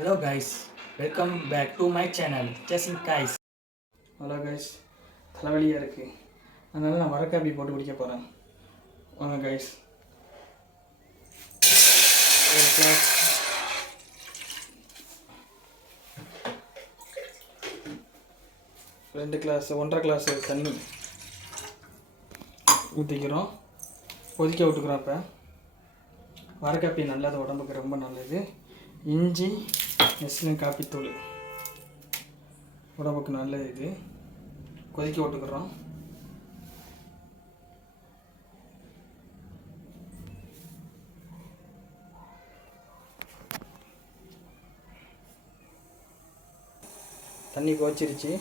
Hello guys, welcome back to my channel Chasing Guys. Hello guys, தலைவலியாக இருக்குது. அதனால் நான் வரக்காப்பி போட்டு குடிக்க போகிறேன். வாங்க கைஸ். ஒரு கிளாஸ் 2 கிளாஸ் 1.5 கிளாஸ் தண்ணி ஊற்றிக்கிறோம். கொதிக்க விட்டுக்கிறோம். இப்போ வரக்காப்பி நல்லது, உடம்புக்கு ரொம்ப நல்லது. இஞ்சி, நெஸ்லே காப்பித்தூள் உடம்புக்கு நல்லது. இது கொதிக்க விட்டுக்கிறோம். தண்ணி கொதிச்சிருச்சு.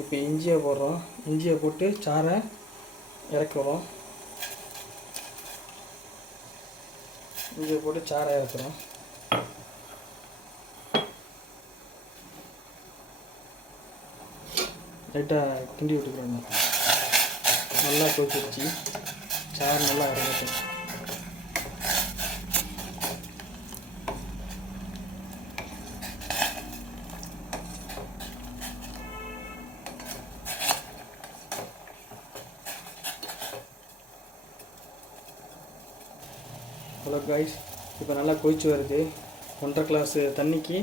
இப்போ இஞ்சியை போடுறோம். இஞ்சியை போட்டு சாறை இறக்குறோம். இஞ்சியை போட்டு சாறை இறக்குறோம். லைட்டாக கிண்டி விட்டுக்கிறோங்க. நல்லா கொதிச்சிருச்சு. சாறு நல்லா இறங்கட்டும். ஹலோ காய்ஸ், இப்போ நல்லா கொதிச்சு வருது. 1.5 கிளாஸ் தண்ணிக்கு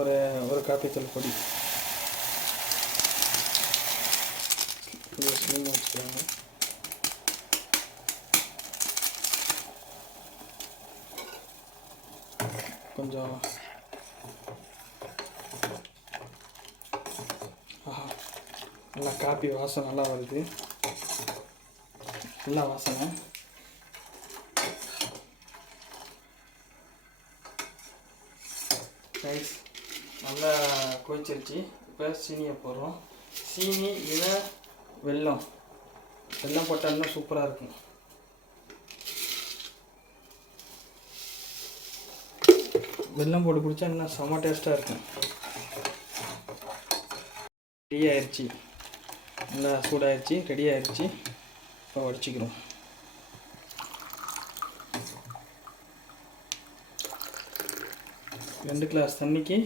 ஒரு காப்பித்தூள் பொடி ஸ்லிம் வச்சுக்கிறாங்க. கொஞ்சம் நல்லா காப்பி வாசம் நல்லா வருது. நல்லா வாசனை. ரைஸ் நல்லா கொதிச்சிருச்சு. இப்போ சீனியை போடுறோம். சீனி இல்லை வெல்லம் போட்டால் இன்னும் சூப்பராக இருக்கும். வெல்லம் போட்டு குடித்தா இன்னும் செம்ம டேஸ்ட்டாக இருக்கும். ரெடி ஆயிடுச்சு. நல்லா சூடாகிடுச்சு. ரெடி ஆயிடுச்சு. இப்போ வடிச்சிக்கிறோம். ரெண்டு கிளாஸ் தண்ணிக்கு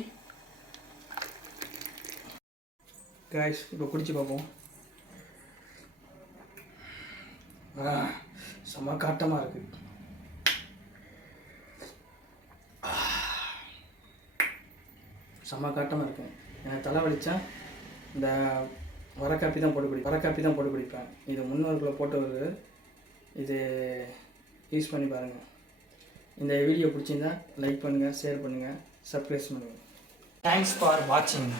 காய்ஸ் இப்போ குடிச்சு பார்ப்போம். செம்ம காட்டமாக இருக்குது. செம்ம காட்டமாக இருக்கும். எனக்கு தலை வலித்தா இந்த வரக்காப்பி தான் போட்டு குடிப்பேன். இது முன்னோர்களை போட்டு வருது. இது யூஸ் பண்ணி பாருங்கள். இந்த வீடியோ பிடிச்சிருந்தா லைக் பண்ணுங்கள், ஷேர் பண்ணுங்கள், சப்ஸ்கிரைப் பண்ணுங்கள். Thanks for watching.